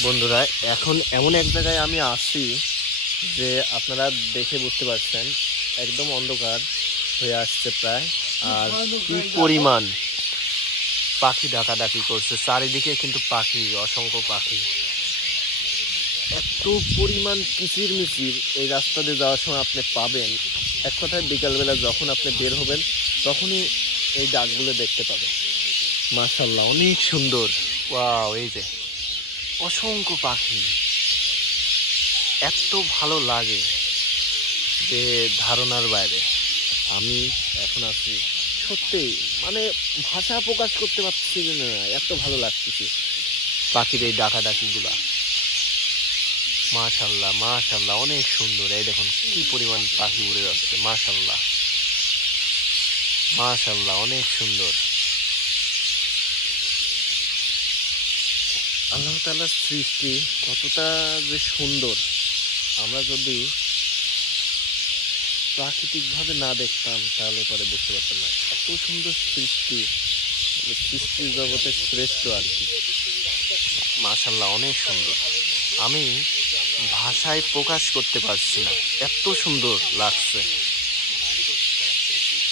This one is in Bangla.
বন্ধুরা, এখন এমন এক জায়গায় আমি আছি যে আপনারা দেখে বুঝতে পারছেন একদম অন্ধকার হয়ে আসছে প্রায়। আর কি পরিমাণ পাখি ডাকাডাকি করছে চারিদিকে, কিন্তু পাখি, অসংখ্য পাখি, এত পরিমাণ কিচিরমিচির এই রাস্তা দিয়ে যাওয়ার সময় আপনি পাবেন। এক কথায় বিকালবেলা যখন আপনি বের হবেন তখনই এই ডাকগুলো দেখতে পাবেন। মাশাআল্লাহ, অনেক সুন্দর। ওয়াও, এই যে অসংখ্য পাখি, এত ভালো লাগে যে ধারণার বাইরে। আমি এখন আছি সত্যি, মানে ভাষা প্রকাশ করতে পারছি না, এত ভালো লাগতেছে পাখির এই ডাকাডাকিগুলা। মাশাল্লাহ মাশাল্লাহ, অনেক সুন্দর। এই দেখুন কি পরিমাণ পাখি উড়ে যাচ্ছে। মাশাল্লাহ মাশাল্লাহ, অনেক সুন্দর। আল্লাহ তাআলার সৃষ্টি কতটা যে সুন্দর, আমরা যদি প্রাকৃতিকভাবে না দেখতাম তাহলে পরে বুঝতে পারতাম না। এত সুন্দর সৃষ্টি, মানে সৃষ্টির জগতে শ্রেষ্ঠ আর কি। মাশাল্লাহ, অনেক সুন্দর। আমি ভাষায় প্রকাশ করতে পারছি না, এত সুন্দর লাগছে।